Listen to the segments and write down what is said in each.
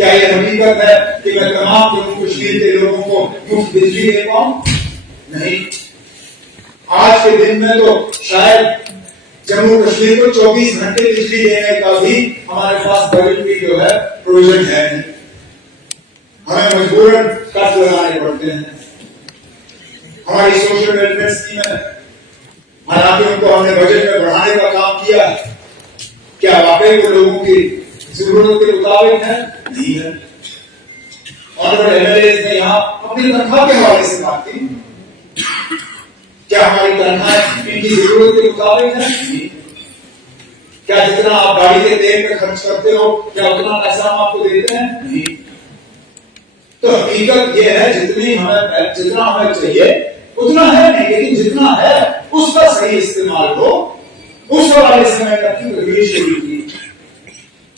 क्या ये हकीकत है कि मैं तमाम जम्मू कश्मीर के लोगों को मुफ्त बिजली दे पाऊं? नहीं। आज के दिन में तो शायद जम्मू कश्मीर को 24 घंटे बिजली देने का भी हमारे पास बजट की जो है प्रोविजन है नहीं। हमें मजबूरन कट लगाने पड़ते हैं। हमारी सोशल वेलफेयर स्कीम है, हालांकि उनको हमने बजट में बढ़ाने का काम किया है, क्या वाकई वो लोगों की जरूरत के मुताबिक है? नहीं है। ऑनरेबल एमएलए ने यहाँ अपनी तनख्वाह के हवाले से बात की, क्या हमारी तनख्वाह इनकी जरूरत के मुताबिक है? नहीं। क्या जितना आप गाड़ी के तेल पे खर्च करते हो क्या उतना पैसा हम आपको देते हैं? नहीं। तो हकीकत यह है जितना हमें चाहिए उतना है नहीं, लेकिन जितना है उसका सही इस्तेमाल हो, उस वाले समय तक की तकलीफ शुरू की।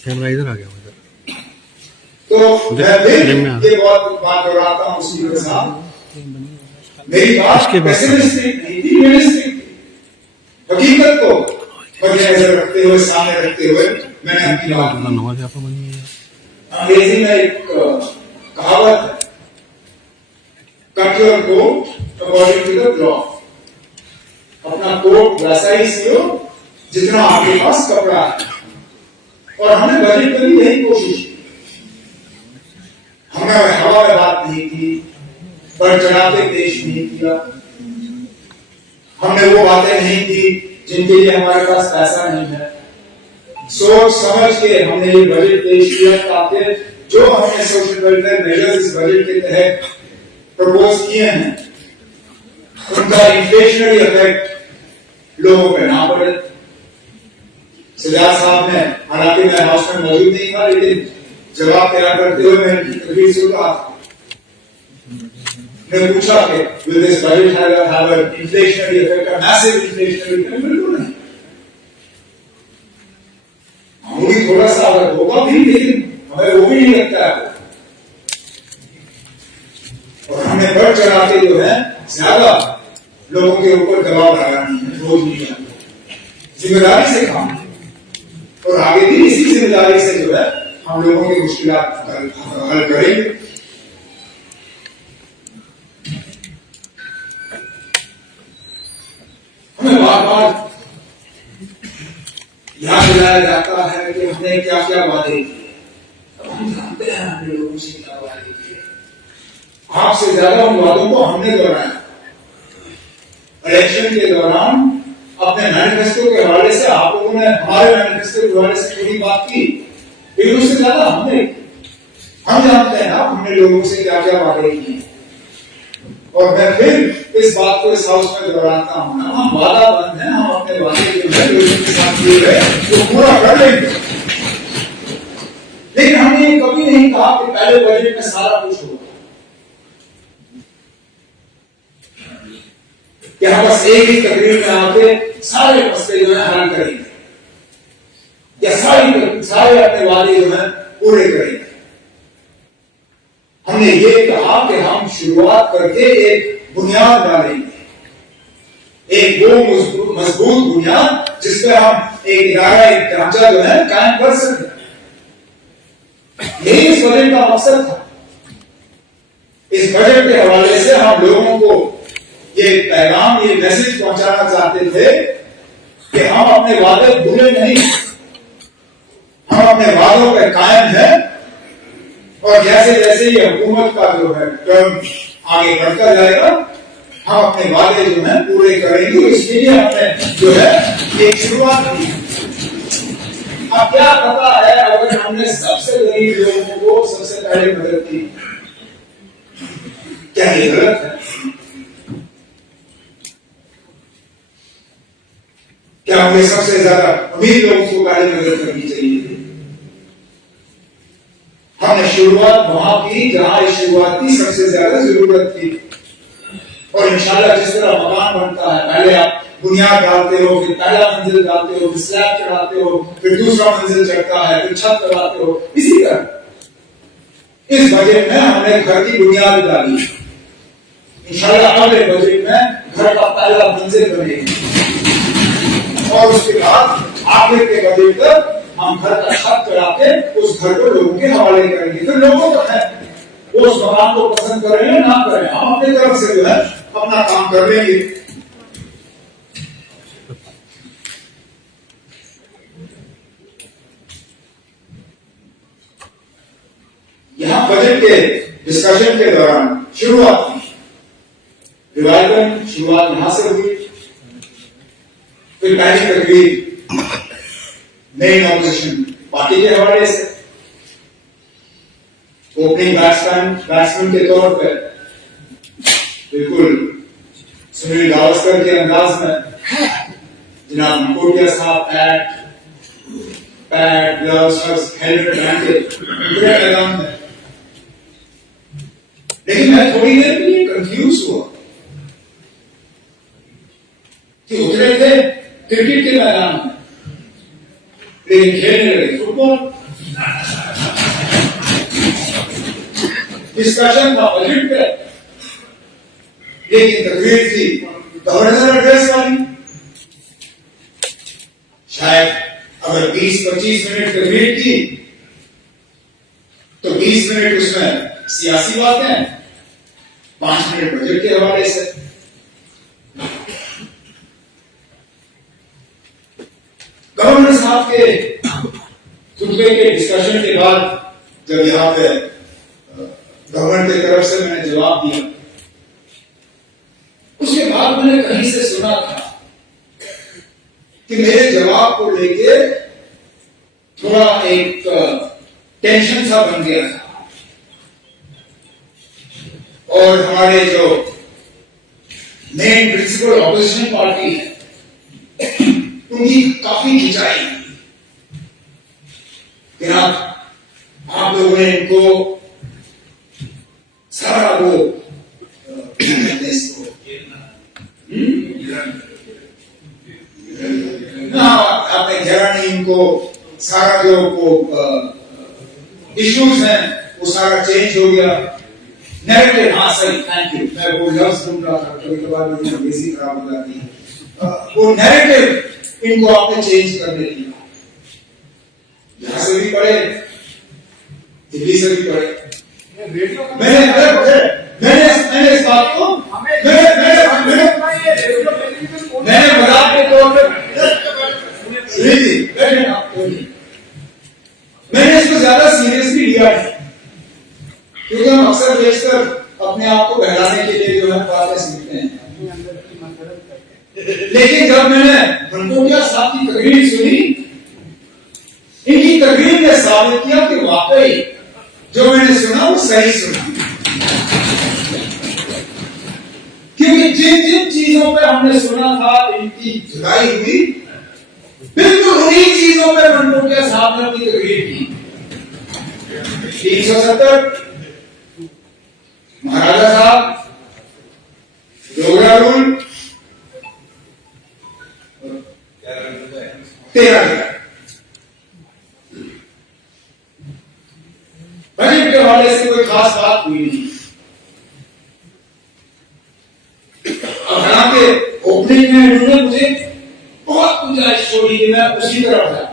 कैमरा इधर आ गया। तो मैं फिर ये बात दोहराता हूं उसी के साथ, मेरी बात पेसिमिस्टिक नहीं थी, रियलिस्टिक थी। हकीकत को मद्देनजर रखते हुए, सामने रखते हुए मैंने अपनी बात की। अंग्रेजी में एक कहावत है, cut your coat according to the law. अपना कोट वैसा ही सियो जितना आपके पास कपड़ा है। और हमने बजट में भी यही कोशिश की। हमने हवा में बात नहीं की, बढ़ चढ़ा के पेश नहीं किया। हमने वो बातें नहीं की जिनके लिए हमारे पास पैसा नहीं है। सोच समझ के हमने ये बजट पेश किया ताकि जो हमने सोशल वेलफेयर मेजर्स इस बजट के तहत प्रपोज किए हैं उनका इन्फ्लेशनरी इफेक्ट लोगों पर ना पड़े। सजाद साहब ने, हालांकि मैं हाउस में मौजूद नहीं था, लेकिन जवाब तैयार करते हुए मैं तकरीर सुन रहा था। मैं पूछा कि will this budget have an inflationary effect, a massive inflationary effect? बिल्कुल नहीं। मामूली थोड़ा सा अगर होगा भी, लेकिन हमें वो भी नहीं लगता है। और हमें बढ़ चढ़ा के जो है ज्यादा लोगों के ऊपर दबाव लगानी है, बोझ नहीं है। जिम्मेदारी से काम और आगे भी इसी जिम्मेदारी से जो है हम लोगों की मुश्किलात हल करेंगे। हमें बार बार याद दिलाया जाता है कि हमने क्या क्या वादे किए। अब हम जानते हैं हमने लोगों से क्या वादे किए। आपसे ज्यादा उन वादों को हमने दोहराया। इलेक्शन के दौरान अपने मैनिफेस्टो के हवाले से आप लोगों ने हमारे मैनिफेस्टो के हवाले से थोड़ी बात की, लेकिन उससे ज्यादा हम जानते हैं ना हमने लोगों से क्या क्या वादे किए। और मैं फिर इस बात को इस हाउस में दोहराता हूं ना, हम वादा बंद हैं, हम अपने वादे जो है लोगों के साथ किए गए वो पूरा कर लेंगे। लेकिन हमने ये कभी नहीं कहा कि पहले बजट में सारा कुछ होगा, कि हम बस एक ही तकरीर में आके सारे मसले जो है हल करेंगे या सारे अपने वादे जो है पूरे करेंगे। हमने ये कहा कि हम शुरुआत करके एक बुनियाद डालेंगे, एक वो मजबूत बुनियाद जिसमें हम एक इदारा, एक ढांचा जो है कायम कर सकें। यही इस बजट का मकसद था। इस बजट के हवाले से हम लोगों को ये पैगाम, ये मैसेज पहुंचाना चाहते थे कि हम अपने वादे भूले नहीं, हम अपने वादों पर कायम हैं। और जैसे जैसे ये हुकूमत का जो है टर्म आगे बढ़ता जाएगा, हम अपने वादे जो है पूरे करेंगे। इसके लिए हमने जो है एक शुरुआत की। अब क्या पता है अगर हमने सबसे गरीब लोगों को सबसे पहले मदद की, क्या ये गलत है? क्या हमें सबसे ज्यादा अमीर लोगों को पहले मदद करनी चाहिए थी? हमने शुरुआत वहां की जहां इस शुरुआत की सबसे ज्यादा जरूरत थी। और इंशाल्लाह जिस तरह मकान बनता है, पहले आप बुनियाद डालते हो, फिर पहला मंजिल डालते हो, फिर स्लैब चढ़ाते हो, फिर दूसरा मंजिल चढ़ता है, फिर छत लगाते हो, इसी तरह इस बजट में हमने घर की बुनियाद डाली। इंशाल्लाह अगले बजट में घर का पहला मंजिल बनेगा और उसके बाद आगे के बजट तक हम घर का छत करा के उस घर को लोगों के हवाले करेंगे, फिर लोगों को है वो उस मकान को पसंद करें या ना करें, हम अपनी तरफ से जो है अपना काम कर लेंगे। यहां बजट के डिस्कशन के दौरान शुरुआत की, रिवाइवल शुरुआत यहां से हुई, फिर पहली तकरीर मेन ऑपोजिशन पार्टी के हवाले से, ओपनिंग बैट्समैन के तौर पर बिल्कुल सुनील गावस्कर के अंदाज में जनाब मकोटिया साहब पैड ग्लव्स हेलमेट पहन के पूरे मैदान में, लेकिन मैं थोड़ी देर के लिए कंफ्यूज हुआ कि उतरे थे क्रिकेट के मैदान में, लेकिन खेलने लगे फुटबॉल। डिस्कशन था बजट पे, लेकिन तकरीर थी गवर्नर एड्रेस वाली। शायद अगर 20-25 मिनट तकरीर की तो 20 मिनट उसमें सियासी बातें, 5 मिनट बजट के हवाले से। गवर्नर साहब के खुतबे के डिस्कशन के बाद जब यहां पे गवर्नर की तरफ से मैंने जवाब दिया, उसके बाद मैंने कहीं से सुना था कि मेरे जवाब को लेके थोड़ा एक टेंशन सा बन गया था, और हमारे जो मेन प्रिंसिपल ऑपोजिशन पार्टी है उनकी काफी खिंचाई कि आप लोगों ने इनको सारा वो आपने घेरा नहीं, इनको सारा जो इश्यूज हैं वो सारा चेंज हो गया। नैरेटिव, हाँ सही, थैंक यू, मैं वो लफ्ज ढूंढ रहा था, कभी कभार मेरी अंग्रेजी खराब हो जाती है। वो नैरेटिव इनको आपने चेंज करने दिया, यहां से भी पढ़े, दिल्ली से भी पढ़े। मैंने इस बात को मैंने मजाक के तौर पर मैंने इसको ज्यादा सीरियसली लिया है, क्योंकि हम अक्सर बेशतर अपने आप को बहलाने के लिए जो है बातें सुनते हैं। लेकिन जब मैंने मनकोटिया साहब की तकरीर सुनी, इनकी तकरीर ने साबित किया कि वाकई जो मैंने सुना वो सही सुना, क्योंकि जिन जिन चीजों पे हमने सुना था इनकी जुदाई हुई, बिल्कुल उन्हीं चीजों पे मनकोटिया साहब ने अपनी तकरीर की। 370 महाराजा साहब, डोगरा रूल, 13 बजट के हवाले से कोई खास बात हुई नहीं। हालांकि ओपनिंग में उन्होंने मुझे बहुत गुंजाइश छोड़ी कि मैं उसी तरफ जाऊं।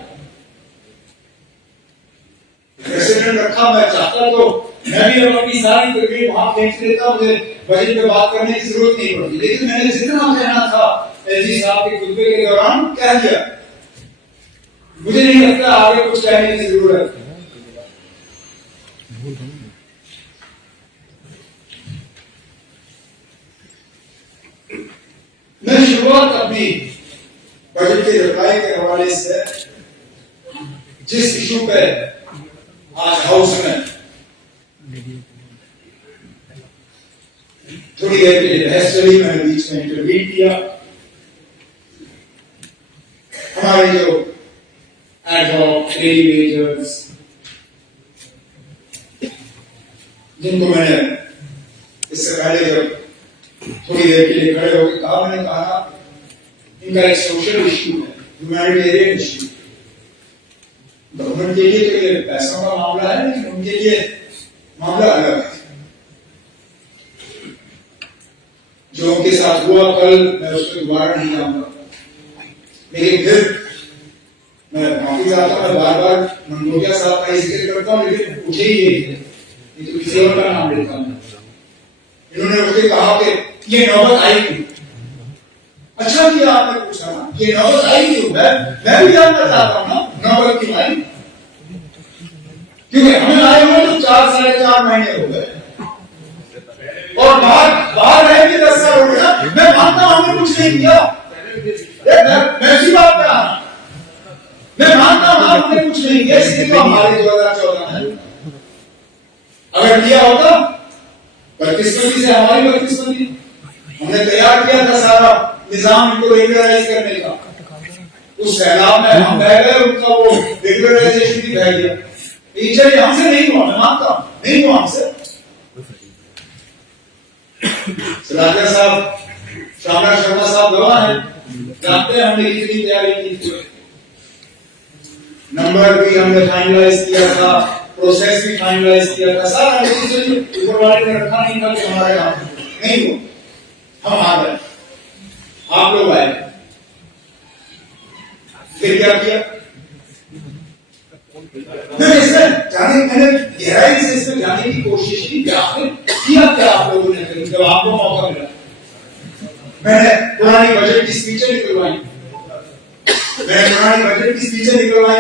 प्रेसिडेंट रखा, मैं चाहता तो मैं भी अपनी सारी तकरीर वहां खींच लेता, मुझे बजट पे बात करने की जरूरत नहीं पड़ती, लेकिन मैंने जितना कहना था एलजी साहब के खुतबे के दौरान कह दिया। मुझे नहीं लगता आगे कुछ कहने की जरूरत है। मैं शुरुआत अपनी बजट के रिप्लाई के हवाले से जिस इशू पे आज हाउस में थोड़ी देर के लिए बहस चली, मैंने बीच में इंटरव्यू किया। हमारे जो एडहॉक डेली वेजर्स, जिनको मैंने इससे पहले जब थोड़ी देर के लिए खड़े होकर कहा, मैंने कहा इनका एक सोशल इश्यू है, ह्यूमैनिटेरियन इश्यू। गवर्नमेंट के लिए तो ये पैसों का मामला है, लेकिन उनके लिए मामला अलग है। जो उनके साथ हुआ कल, मैं उस पर दोबारा नहीं आऊंगा, लेकिन फिर मैं माफी चाहता हूँ, मैं बार बार मंगोटिया साहब का जिक्र करता हूँ, लेकिन उठे ही यही है, नहीं तो किसी और का नाम लेता हूँ। इन्होंने मुझे कहा कि ये नौबत आई क्यों? अच्छा किया आपने पूछा ना, ये नौबत आई क्यों? मैं भी जानना चाहता हूँ ना, नौबत क्यों आई? क्योंकि हमें आए हुए तो 4 साढ़े 4 महीने हो गए, और बाहर रह के 10 साल हो गया। मैं मानता हूं हमने कुछ नहीं किया, मैं इसी बात पे आ रहा हूं, मैं मानता हूं हमने कुछ नहीं किया, इसलिए तो हमारे 2014 में अगर किया होता, बदकिस्मती से हमारी बदकिस्मती, हमने तैयार किया था सारा निजाम इनको रेगुलराइज करने का, उस सैलाब में हम बह गए, उनका वो रेगुलराइजेशन भी बह गया। चलिए हमसे नहीं हुआ, मैं मानता हूं नहीं हुआ हमसे। सलाहकार साहब, शामराज शर्मा साहब गवाह हैं, जानते हैं हमने कितनी तैयारी की थी, नंबर भी हमने फाइनलाइज किया था, प्रोसेस भी फाइनलाइज किया था, सारा ऊपर वाले ने रखा नहीं था कि हमारे हाथ नहीं हुआ, हम आ गए, आप लोग आए, फिर क्या किया? मैंने गहराई से इसमें जाने की कोशिश की कि आपने किया क्या आप लोगों ने, जब आपको मौका मिला। मैंने पुरानी बजट की स्पीचें निकलवाई,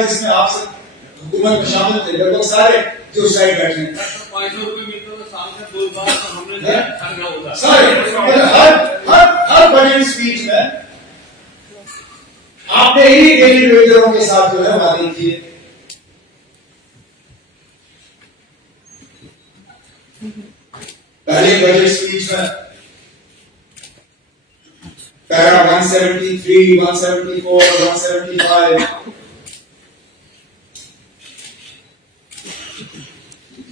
जिसमें आप सब हुकूमत में शामिल थे, लगभग सारे जो साइड बैठे हैं, 500 रुपए मिलते तो साल से 2 बार हमने सारे हर बजट स्पीच में आपने ही डेली वेजरों के साथ जो है बातें की। पहले बजट स्पीच में पैरा 173, 174, 175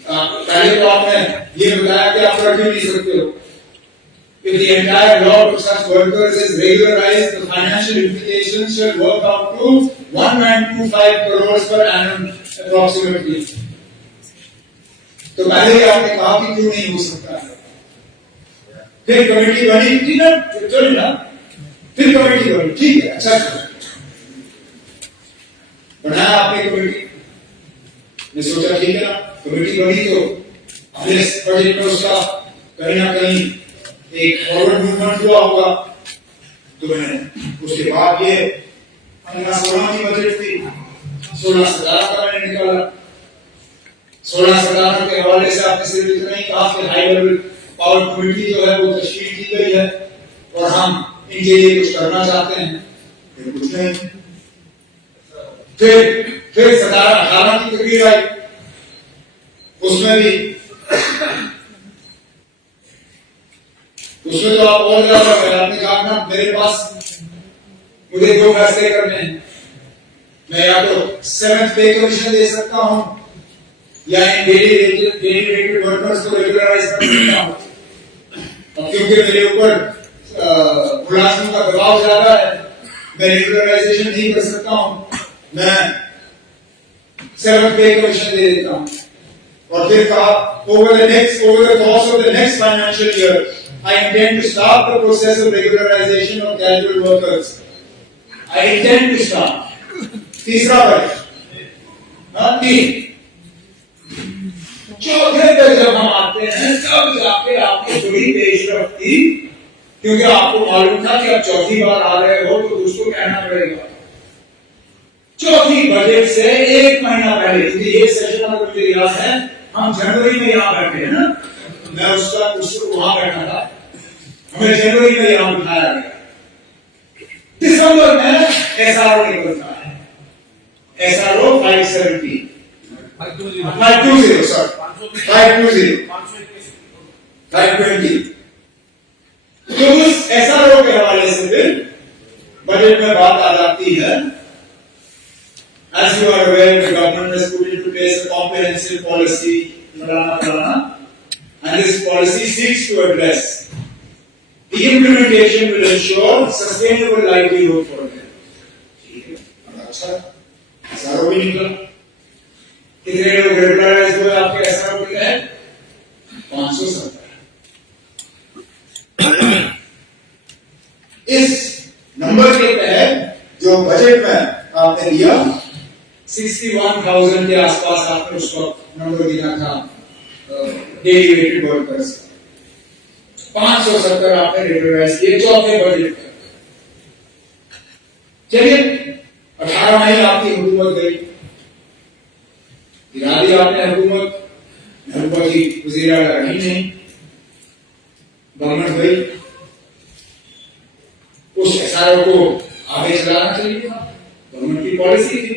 पहले तो आपने ये बताया कि आप रख नहीं सकते हो। If the entire law to such workers is regularized, the financial implications shall work out to 1.25 crores per annum approximately. तो पहले ही आपने कहा कि क्यों नहीं हो सकता, फिर कमेटी बनी थी ना, चलो ना, फिर कमेटी बनी, ठीक है, अच्छा बनाया आपने कमेटी, मैं सोचा ठीक है ना, कमेटी बनी तो अपने बजट में उसका कहीं ना कहीं एक फॉरवर्ड मूवमेंट हुआ होगा। तो मैंने उसके बाद ये 15-16 की बजट थी, 16-17 का मैंने निकाला, 16-17 के हवाले से आपने सिर्फ इतना ही कहा कि हाई लेवल पावर कमेटी जो है वो तश्कील की गई है और हम इनके लिए कुछ करना चाहते हैं, फिर कुछ नहीं। फिर 17-18 की तकरीर आई, उसमें तो आप और ज्यादा आपने कहा ना, मेरे पास मुझे 2 फैसले करने हैं, मैं या तो 7th पे कमीशन दे सकता हूं या इन डेली रेटेड वर्कर्स को रेगुलराइज कर सकता हूं। अब क्योंकि मेरे ऊपर मुलाजिमों का दबाव ज्यादा है, मैं रेगुलराइजेशन नहीं कर सकता हूं, मैं 7th पे कमीशन दे देता हूं। और फिर कहा over the course of the next financial year I intend to start the process of regularization of casual workers. I intend to start. तीसरा वर्ष, 3 चौथे पे जब हम आते हैं तब जाके आपको बड़ी पेशरफ थी, क्योंकि आपको मालूम था कि अब चौथी बार आ रहे हो तो उसको कहना पड़ेगा। चौथी बजट से 1 महीना पहले, क्योंकि ये सेशन अगर मुझे याद है हम जनवरी में यहाँ बैठे हैं ना, मैं उसको वहां बैठा था, हमें जनवरी में यहाँ बिठाया गया, दिसंबर में SRO निकलता है, SRO 520 तो उस SRO के हवाले से फिर बजट में बात आ जाती है। As you are aware, the government has put into place a comprehensive policy, and this policy seeks to address the implementation will ensure sustainable livelihood for them. अच्छा, SRO भी निकला, कितने लोग रेगुलराइज हुए आपके SRO के तहत? 570। इस नंबर के तहत जो बजट में आपने दिया 1000 के आसपास आपने उस वक्त नंबर दिया था डेली वेटेड वर्कर्स। 570 आपने रेगुलराइज किए चौथे बजट तक। चलिए 18 महीने आपकी हुकूमत गई, गिरा दी आपने हुकूमत, महबूबा जी वज़ीर आला रही नहीं, गवर्नमेंट गई। उस एसआरओ को आगे चलाना चाहिए था, गवर्नमेंट की पॉलिसी थी,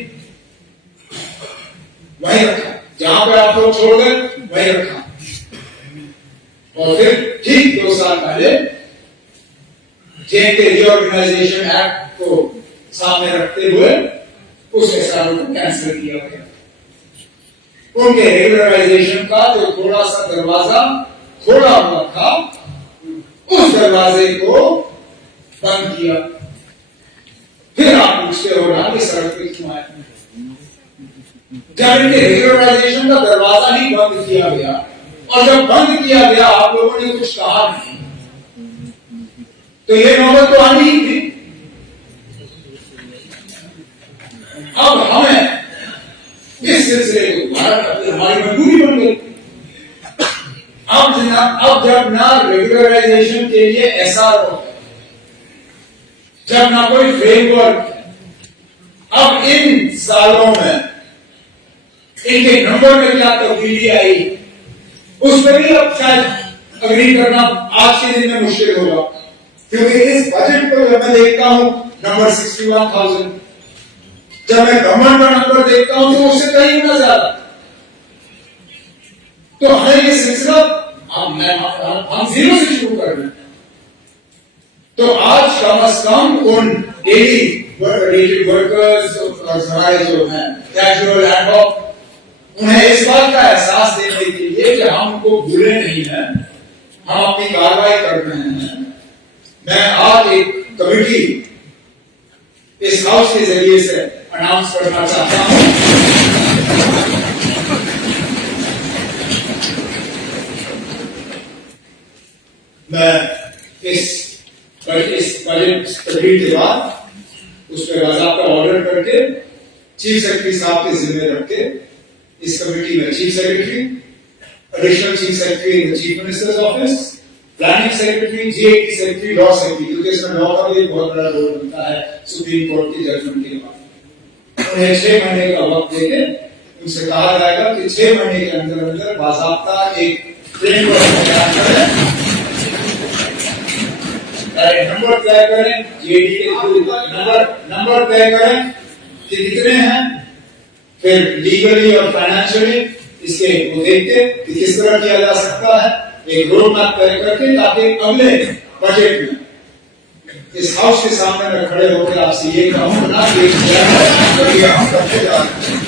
वहीं रखा, जहां पर आप लोग छोड़ गए वहीं रखा। और फिर ठीक 2 साल पहले जेके रीऑर्गेनाइजेशन एक्ट को सामने रखते हुए उस एसआरओ को कैंसिल किया गया। उनके रेगुलराइजेशन का जो थोड़ा सा दरवाजा खोला हुआ था, उस दरवाजे को बंद किया। फिर आप पूछते हो ना कि सड़क पे क्यों आए? जब इनके रेगुलराइजेशन का दरवाजा ही बंद किया गया, और जब बंद किया गया आप लोगों ने कुछ कहा नहीं, तो ये नौबत तो आनी ही थी। अब हमें इस सिलसिले को दोबारा करते हमारी मजबूरी बन गई। अब जब ना रेगुलराइजेशन के लिए एसआरओ, जब ना कोई फ्रेमवर्क, अब इन सालों में इनके नंबर में क्या तब्दीली आई, उस पर भी अब शायद अग्री करना आज के दिन में मुश्किल होगा। क्योंकि इस बजट को जब मैं देखता हूं नंबर 61,000, जब मैं गवर्नमेंट का नंबर देखता हूं तो उससे कहीं गुना ज्यादा। तो हमें ये सिलसिला हम जीरो से शुरू कर रहे हैं। तो आज कम से कम उन डेली वर्कर्स और हमारे जो हैं कैजुअल एड हॉक, उन्हें इस बात का एहसास देने के लिए कि हम उनको भूले नहीं हैं, हम अपनी कार्रवाई कर रहे हैं। मैं आज एक कमेटी इस हाउस के जरिए से अनाउंस करना चाहता हूं। मैं इस बजट तकरीर के बाद उस पर बाज़ाब्ता ऑर्डर करके चीफ सेक्रेटरी साहब के जिम्मे रख के इस कमेटी में chief secretary, additional chief secretary in the chief minister's office, planning secretary, GAT secretary, law secretary, क्योंकि इसमें लॉ का भी एक बहुत बड़ा रोल बनता है सुप्रीम कोर्ट की जजमेंट के बाद। उन्हें 6 महीने का वक्त देके उनसे कहा जाएगा कि 6 महीने के अंदर अंदर बाज़ाब्ता एक फ्रेमवर्क तैयार करें, नंबर तय करें, जीएडी के नंबर तय करें कि कितने हैं, फिर लीगली और फाइनेंशियली इसके वो देखते कि किस तरह किया जा सकता है, एक रोड मैप तय करके, ताकि अगले बजट में इस हाउस के सामने मैं खड़े होकर आपसे ये कहूं ना कि हम करते जा रहे हैं।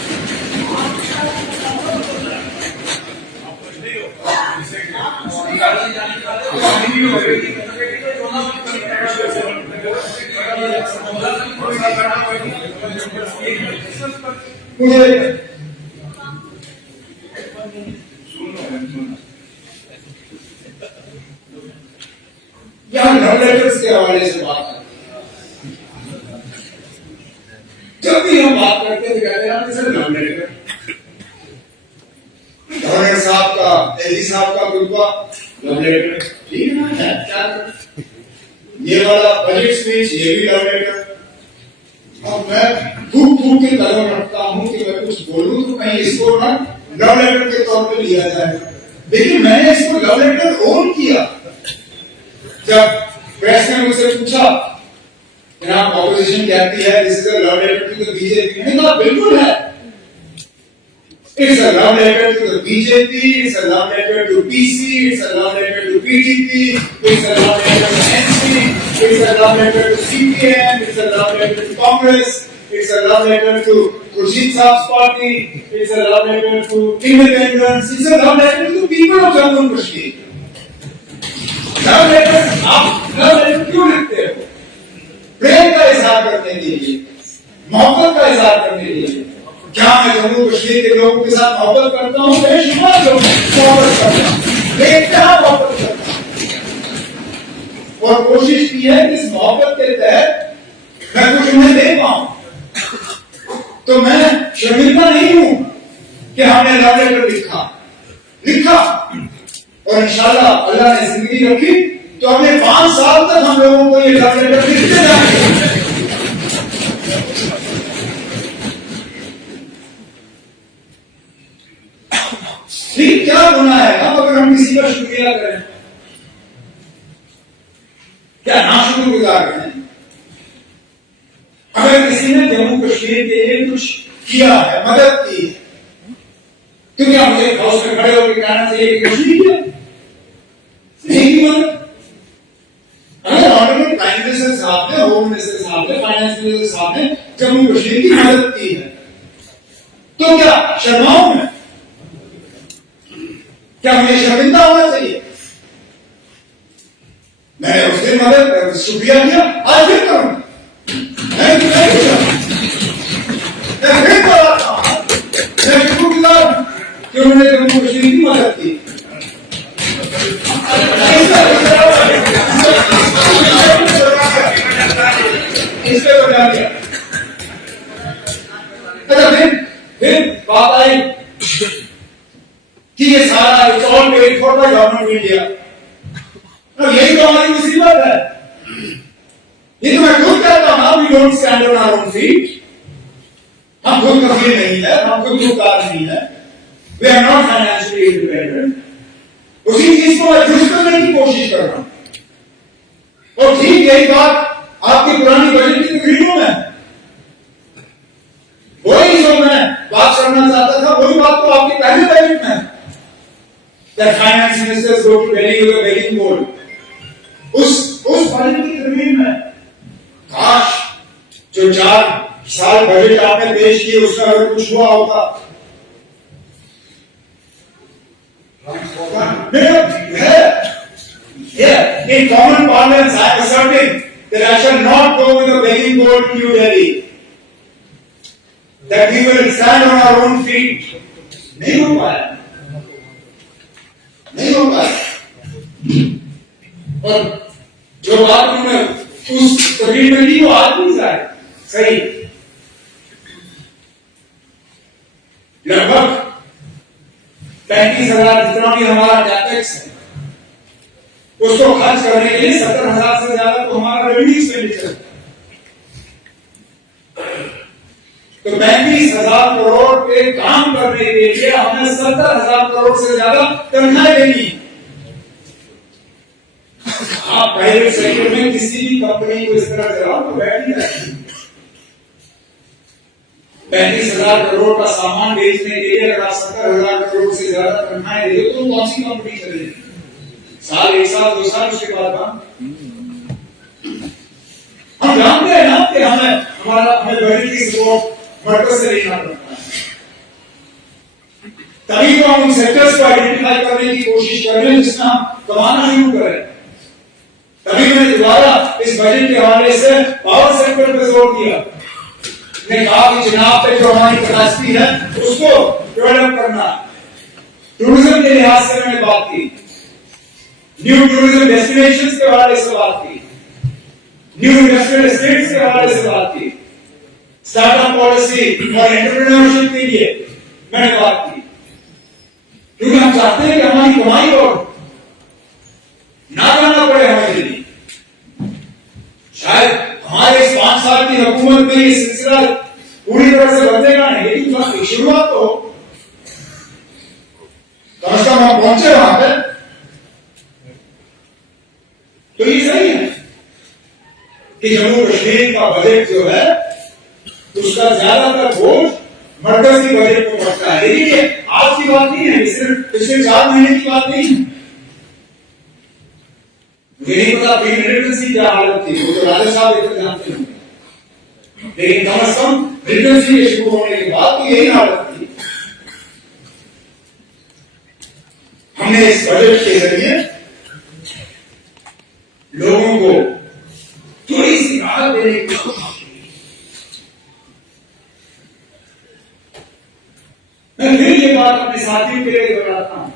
यहां लव लेटर्स के हवाले से बात करते हैं। जब भी हम बात करते हैं तो कहते हैं सर लव लेटर, गवर्नर साहब का, एलजी साहब का खुतबा लव लेटर, ठीक है क्या, ये वाला बजट स्पीच ये भी लव लेटर। अब मैं फूक के कदम रखता हूं कि मैं कुछ बोलूं तो कहीं इसको ना लव लेटर के तौर पे लिया जाए, लेकिन मैंने इसको लव लेटर ओन किया। जब प्रेस ने मुझसे पूछा कि आप ऑपोजिशन कहती है this is a love letter to the BJP, मैंने कहा बिल्कुल है, it's a love letter to the BJP, it's a love letter to PC, it's a love letter to PDP, it's a love letter to NC, it's a love letter to CPM, it's a love letter to Congress, it's a love letter to Khurshid Saab's party, it's a love letter to independents, it's a love letter to the people of Jammu and Kashmir. Love letter, आप love letter क्यों लिखते हो? प्रेम का इजहार करने के लिए, मोहब्बत का इजहार करने के लिए। क्या मैं जम्मू कश्मीर के लोगों के साथ मोहब्बत करता हूँ? बेशुमार लोग मोहब्बत करता हूँ, लेकिन क्या मोहब्बत करता हूँ, और कोशिश की है कि इस मोहब्बत के तहत मैं कुछ उन्हें दे पाऊं। तो मैं शर्मिंदा नहीं हूं कि हमने लव लेटर लिखा और इंशाल्लाह अल्लाह ने जिंदगी रखी तो अगले 5 साल तक हम लोगों को ये लव लेटर लिखते जाएंगे। ठीक, क्या गुनाह है अब अगर हम किसी का शुक्रिया करें, क्या नाशुक्रगुजार करें? अगर किसी ने जम्मू कश्मीर के लिए कुछ किया है, मदद की है, तो क्या मुझे हाउस में खड़े होकर कहना चाहिए कि कुछ नहीं किया, नहीं की मदद? अगर ऑनरेबल प्राइम मिनिस्टर साहब ने, होम मिनिस्टर साहब ने, फाइनेंस मिनिस्टर साहब ने जम्मू कश्मीर की मदद की है, तो क्या शर्माऊं मैं? क्या मुझे शर्मिंदा होना चाहिए? मैंने उस दिन मदद शुक्रिया किया, आज फिर करूंगा। मैं फिर दोहराता हूं, मैं शुक्रगुजार हूं कि उन्होंने जम्मू कश्मीर की मदद की। इस पे बता दिया। अच्छा, फिर बात आई कि ये सारा it's all paid for by government of India. यही तो हमारी मुसीबत है। ये तो मैं खुद कहता हूं ना, we don't stand on our own feet. हम खुद कफील नहीं है, हम खुद मुख्तार नहीं है, we are not financially independent. उसी चीज को मैं दुरुस्त करने की कोशिश कर रहा हूं। और ठीक यही बात आपकी पुरानी बजट की तकरीरों में, वही जो मैं बात करना चाहता था, वही बात तो आपके पहले बजट में, that finance ministers go to Delhi with a begging bowl. उस बजट की तकरीर में काश जो 4 साल बजट आपने पेश किए उसमें अगर कुछ हुआ होता। In common parlance, I am asserting that I shall not go with a begging bowl to New Delhi. That we will stand on our own feet. नहीं हो पाया, नहीं हो पाया। और जो बात उन्होंने उस तकरीर में की वो आज भी सही। लगभग 35,000 जितना भी हमारा कैपेक्स है उसको खर्च करने के लिए 70,000 से ज्यादा तो हमारा रेवेन्यू एक्सपेंडिचर है। तो 35,000 करोड़ पे काम करने के लिए हमें 70,000 करोड़ से ज्यादा तनख्वाहें देनी है। आप प्राइवेट सेक्टर में किसी भी कंपनी को इस तरह चलाओ तो बैठ ही जाए। 35,000 करोड़ का सामान बेचने के लिए अगर आप 70,000 करोड़ से ज्यादा तनख्वाहें दे तो कौन सी कंपनी चलेगी? साल, 1 साल, 2 साल, उसके बाद हम जानते हैं ना कि हमें बजट की सपोर्ट मर्कज से लेना पड़ता है। तभी तो हम उन सेक्टर्स को आइडेंटिफाई करने की कोशिश कर रहे हैं जिसमें हम कमाना शुरू करें। तभी मैंने दोबारा इस बजट के हवाले से पावर सेक्टर पर जोर दिया। मैंने कहा कि चुनाव पे जो हमारी कैपेसिटी है उसको डेवलप करना। टूरिज्म के लिहाज से मैंने बात की, न्यू टूरिज्म डेस्टिनेशंस के हवाले से बात की, न्यू इंडस्ट्रियल एस्टेट्स के हवाले से बात की, स्टार्टअप पॉलिसी और एंटरप्रेन्योरशिप के लिए मैंने बात की। क्योंकि हम चाहते हैं कि हमारी कमाई और ना जाना पड़े हमें दिल्ली। शायद हमारे इस 5 साल की हुकूमत में ये सिलसिला पूरी तरह से बदलेगा नहीं, लेकिन शुरुआत तो कम से कम हम पहुंचे वहां पर, तो ये सही है कि जम्मू कश्मीर का बजट जो है उसका ज्यादातर बोझ मरकज की बजट को पड़ता है। लेकिन ये आज की बात नहीं है, सिर्फ पिछले 4 महीने की बात नहीं है। मुझे नहीं पता प्री रिटर्नेंसी क्या हालत थी, वो तो राजा साहब इतना जानते हैं, लेकिन कम से कम रिटर्नेंसी के शुरू होने के बाद तो यही हालत थी। हमने इस बजट के जरिए लोगों को थोड़ी सी राहत देने की कोशिश की। मैं फिर ये बात अपने साथियों के लिए दोहराता हूं,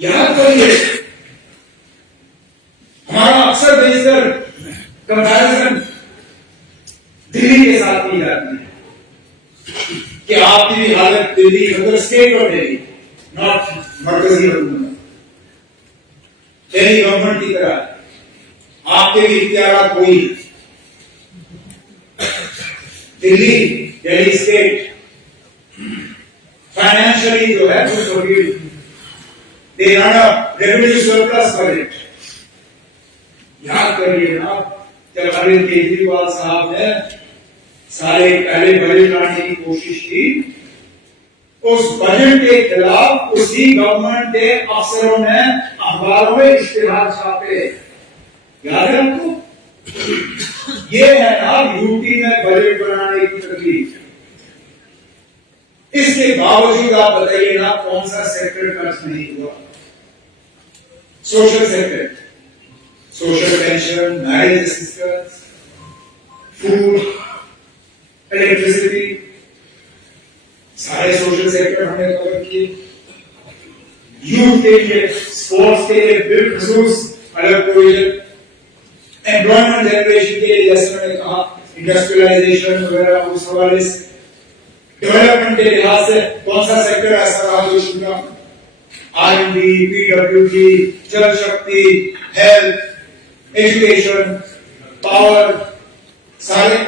याद करिए हमारा अक्सर बेशतर कंपैरिजन दिल्ली के साथ की जाती है कि आपकी भी हालत दिल्ली मतलब स्टेट और दिल्ली नॉट मरकजी हुकूमत दिल्ली गवर्नमेंट की तरह आपके भी इख्तियारात वही दिल्ली स्टेट फाइनेंशियली जो है वो they run a revenue surplus budget. याद करिए ना जब अरविंद केजरीवाल साहब ने सारे पहले बजट लाने की कोशिश की उस बजट के खिलाफ उसी गवर्नमेंट के अफसरों ने अखबारों में इश्तिहार छापे। याद है आपको? ये है ना यूपी में बजट बनाने की तकलीफ। इसके बावजूद आप बताइए ना कौन सा सेक्टर टच नहीं हुआ? Social sector, social pension, marriage assistance, food, electricity, सारे सोशल सेक्टर हमने कवर किए। यूथ के लिए, स्पोर्ट्स के लिए बिलखसूस अलग प्रोविजन, एम्प्लॉयमेंट जनरेशन के लिए जैसे मैंने कहा इंडस्ट्रियलाइजेशन वगैरह उस हवाले से, डेवलपमेंट के लिहाज से कौन सा सेक्टर ऐसा रहा जो शुरू R&D, PWD, जल शक्ति, हेल्थ, एजुकेशन, पावर, सारे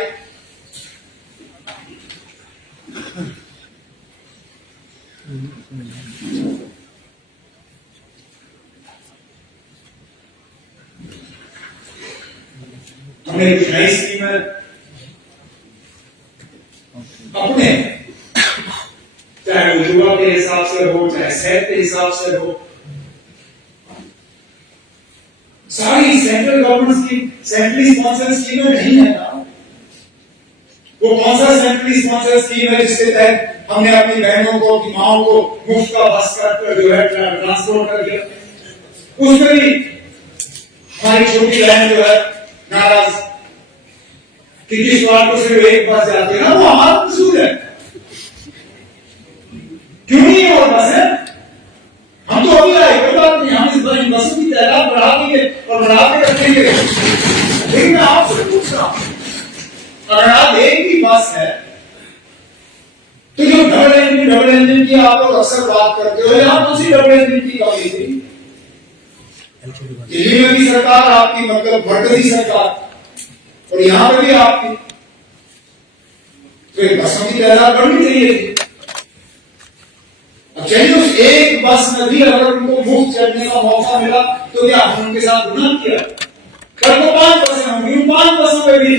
हमने कुछ नई स्कीम है अपने, चाहे वो युवा के हिसाब से हो चाहे सेहत के हिसाब से हो, सारी सेंट्रल गवर्नमेंट की सेंट्रली स्पॉन्सर्ड स्कीमें नहीं है ना। वो कौन सा सेंट्रली स्पॉन्सर्ड स्कीम है जिसके तहत हमने अपनी बहनों को अपनी माओ को मुफ्त का बस कर जो है ट्रांसपोर्ट कर दिया? उसमें भी हमारी छोटी बहन जो है नाराज कि किस बार को सिर्फ एक बस जाती है ना, वो हमारा कसूर है। क्यों नहीं है वो बस है? हम तो अभी आए, कोई बात नहीं, हम इस बसों की तादाद बढ़ा देंगे और बढ़ा के रखेंगे। लेकिन मैं आपसे पूछ रहा हूं, अगर आप एक ही बस है तो जो डबल इंजन की आप लोग अक्सर बात करते हो, यहां कौन सी डबल इंजन की कमी थी? दिल्ली में भी सरकार आपकी मतलब मरकजी सरकार और यहां पर भी आपकी, तो बसों की तादाद बढ़नी चाहिए थी। अब चलिए उस एक बस में भी अगर उनको मुफ्त चढ़ने का मौका मिला तो क्या हम उनके साथ गुनाह किया? कल को 5 बसें होंगी, उन 5 बसों में भी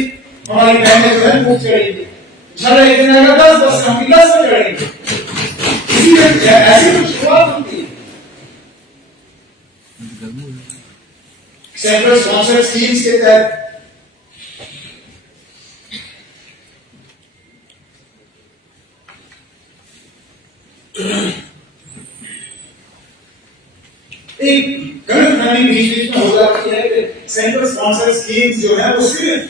हमारी बहनें जो है मुफ्त चढ़ेंगी। इंशाल्लाह एक दिन अगर 10 बसें होंगी 10 में चढ़ेंगे। इसी ऐसी कुछ शुरुआत होती है। सेंट्रल स्पॉन्सर्ड स्कीम्स के तहत एक गलत फहमी बीच में हो जाती है कि सेंट्रल स्पॉन्सर्ड स्कीम्स जो है वो सिर्फ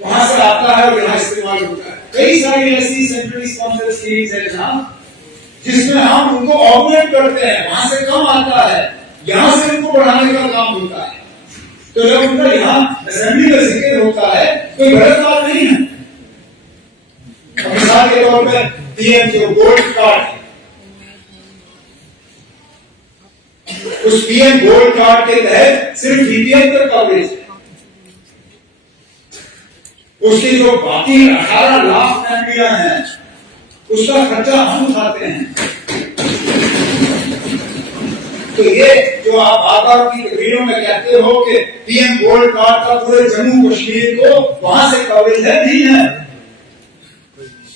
वहां से आता है और यहां इस्तेमाल होता है। कई सारी ऐसी सेंट्रली स्पॉन्सर्ड स्कीम्स है जहां जिसमें हम उनको ऑपरेट करते हैं, वहां से कम आता है, यहां से उनको बढ़ाने का काम होता है। तो जब उनका यहां असेंबली का जिक्र होता है कोई गलत बात नहीं है। मिसाल के तौर पर पीएम जो गोल्ड कार्ड, उस पीएम गोल्ड कार्ड के तहत सिर्फ बीपीएल तक कवरेज है। उसके जो बाकी 18 लाख फैमिलियां हैं उसका खर्चा हम उठाते हैं। तो ये जो आप बार-बार की तकरीरों में कहते हो कि पीएम गोल्ड कार्ड का पूरे जम्मू कश्मीर को वहां से कवरेज है, नहीं है।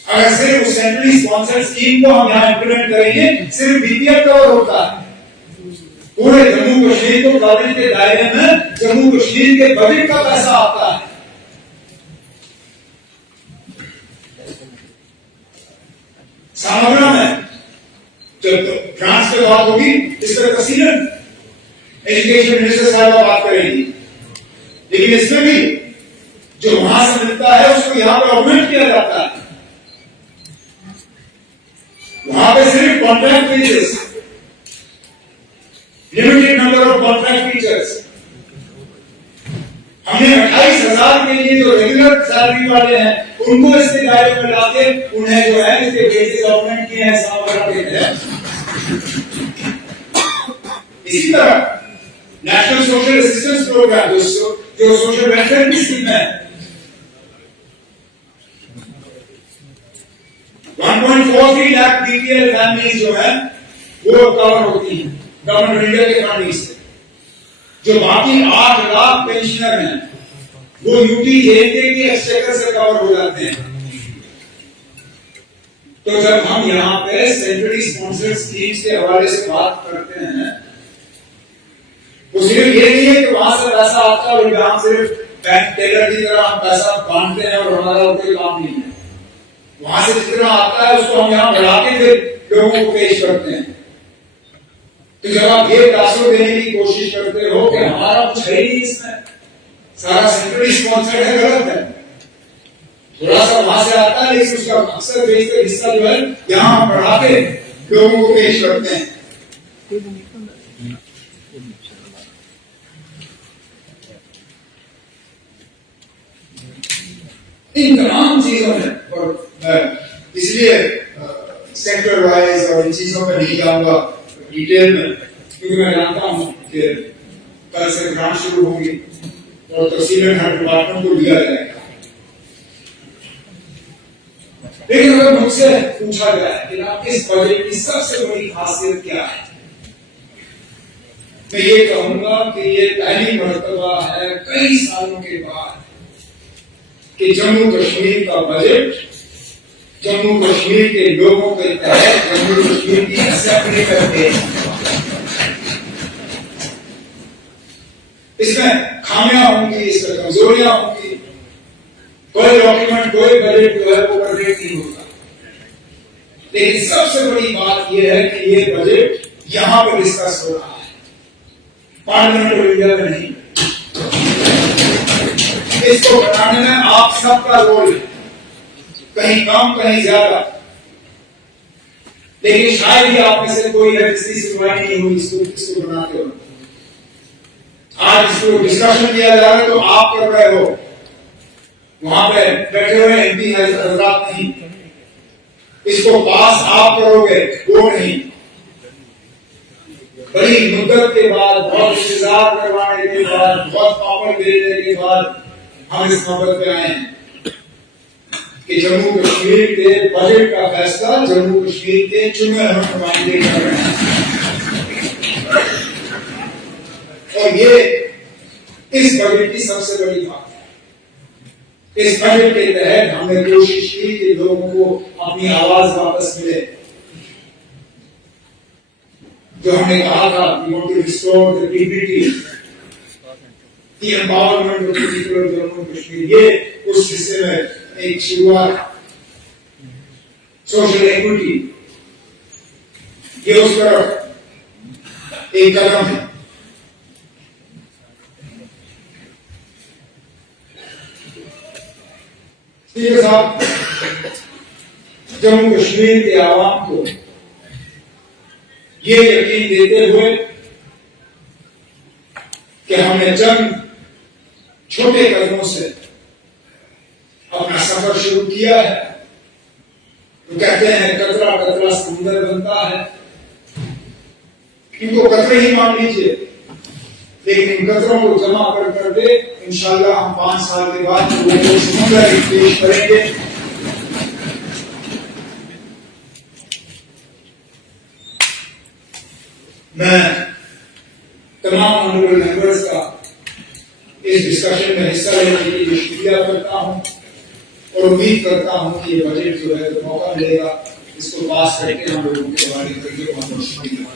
अगर सिर्फ उस सेंट्रली स्पॉन्सर्ड स्कीम को हम यहां इंप्लीमेंट करेंगे सिर्फ बीपीएल कवर होता है। पूरे जम्मू कश्मीर को कवरेज के दायरे में जम्मू कश्मीर के बजट का पैसा आता है। सामग्रा में जब फ्रांस पे बात होगी इस पर तफसीलन एजुकेशन मिनिस्टर साहब बात करेंगी, लेकिन इसमें भी जो वहां से मिलता है उसको यहां पर ऑपरेट किया जाता है। वहां पे सिर्फ contract teachers, limited number of contract teachers, हमने 28,000 के लिए जो रेगुलर सैलरी वाले हैं उनको इसके दायरे में लाके उन्हें जो है इसके बेसिस गवर्नमेंट की हिसाब लगा देते हैं। इसी तरह नेशनल सोशल असिस्टेंस प्रोग्राम जो सोशल वेलफेयर की स्कीम है 1.43 लाख बीपीएल फैमिलीज जो है वो कवर होती हैं गवर्नमेंट ऑफ इंडिया के फंडिंग से। जो बाकी 8 लाख पेंशनर हैं वो यूपी जेएनके के एक्सचेकर से कवर हो जाते हैं। तो जब हम यहाँ पे सेंट्रली स्पॉन्सर्ड स्कीम्स के हवाले से बात करते हैं तो सिर्फ ये नहीं है कि वहां से पैसा आता है और यहाँ सिर्फ बैंक टेलर की तरह हम पैसा बांटते हैं और हमारा कोई काम नहीं है। वहां से जितना आता है उसको हम यहाँ बढ़ा के फिर लोगों को पेश करते हैं। तो जब आप ये राशि देने की कोशिश करते हो कि हमारा कुछ है ही नहीं इसमें, सारा सेंट्रली स्पॉन्सर्ड है, गलत है। थोड़ा सा वहां से आता है लेकिन उसका अक्सर बेशतर हिस्सा जो है यहाँ बढ़ा के लोगों को पेश करते हैं। इन तमाम चीजों में और इसलिए सेक्टर वाइज और इन चीजों पर नहीं जाऊंगा डिटेल में क्योंकि मैं जानता हूं कि कल से ग्रांट शुरू होगी और तफसीलें हर डिपार्टमेंट को दिया जाएगा। लेकिन अगर मुझसे पूछा जाए कि आप इस बजट की सबसे बड़ी खासियत क्या है, मैं ये कहूंगा कि ये पहली मर्तबा है कई सालों के बाद कि जम्मू कश्मीर का बजट जम्मू कश्मीर के लोगों के तहत जम्मू कश्मीर की असेंबली करते हैं। इसमें खामियां होंगी, इसमें कमजोरियां होंगी, कोई डॉक्यूमेंट कोई बजट जो है वो परफेक्ट नहीं होता। लेकिन सबसे बड़ी बात यह है कि ये बजट यहां पर डिस्कस हो रहा है, पार्लियामेंट ऑफ इंडिया में नहीं। इसको बनाने में आप सबका रोल है, कहीं कम कहीं ज्यादा, लेकिन शायद ही आप में से कोई है जिसकी सुनवाई नहीं हुई इसको बनाते हो। आज इसको डिस्कशन किया जा रहा है तो आप कर रहे हो, वहां पे बैठे हुए एमपी हजरात नहीं। इसको पास आप करोगे, वो नहीं। बड़ी मुद्दत के बाद, बहुत इंतजार करवाने के बाद, बहुत पापड़ बेलने के बाद हम इस नौबत पे आए हैं कि जम्मू कश्मीर के बजट का फैसला जम्मू कश्मीर के चुने हुए नुमाइंदे कर रहे हैं। और ये इस बजट की सबसे बड़ी बात है। इस बजट के तहत हमने कोशिश की कि लोगों को अपनी आवाज वापस मिले। जो हमने कहा था we want to restore the dignity, the empowerment of the people of Jammu and Kashmir, ये उस हिस्से में एक शुरुआत। सोशल इक्विटी ये उस तरफ एक कदम है। इसके साथ जम्मू कश्मीर के आवाम को ये यकीन देते हुए कि हमने चंद छोटे कदमों से अपना सफर शुरू किया है। तो कहते हैं कतरा कतरा समुद्र बनता है, इनको कतरे ही मान लीजिए, लेकिन इन कतरों को जमा कर दे इंशाल्लाह हम 5 साल के बाद वो समुद्र पेश करेंगे। मैं तमाम ऑनरेबल मेंबर्स का इस डिस्कशन में हिस्सा लेने के लिए शुक्रिया करता हूं और उम्मीद करता हूं कि ये बजट जो है तो मौका मिलेगा इसको पास करके हम लोगों के बारे में बहुत शुक्रिया।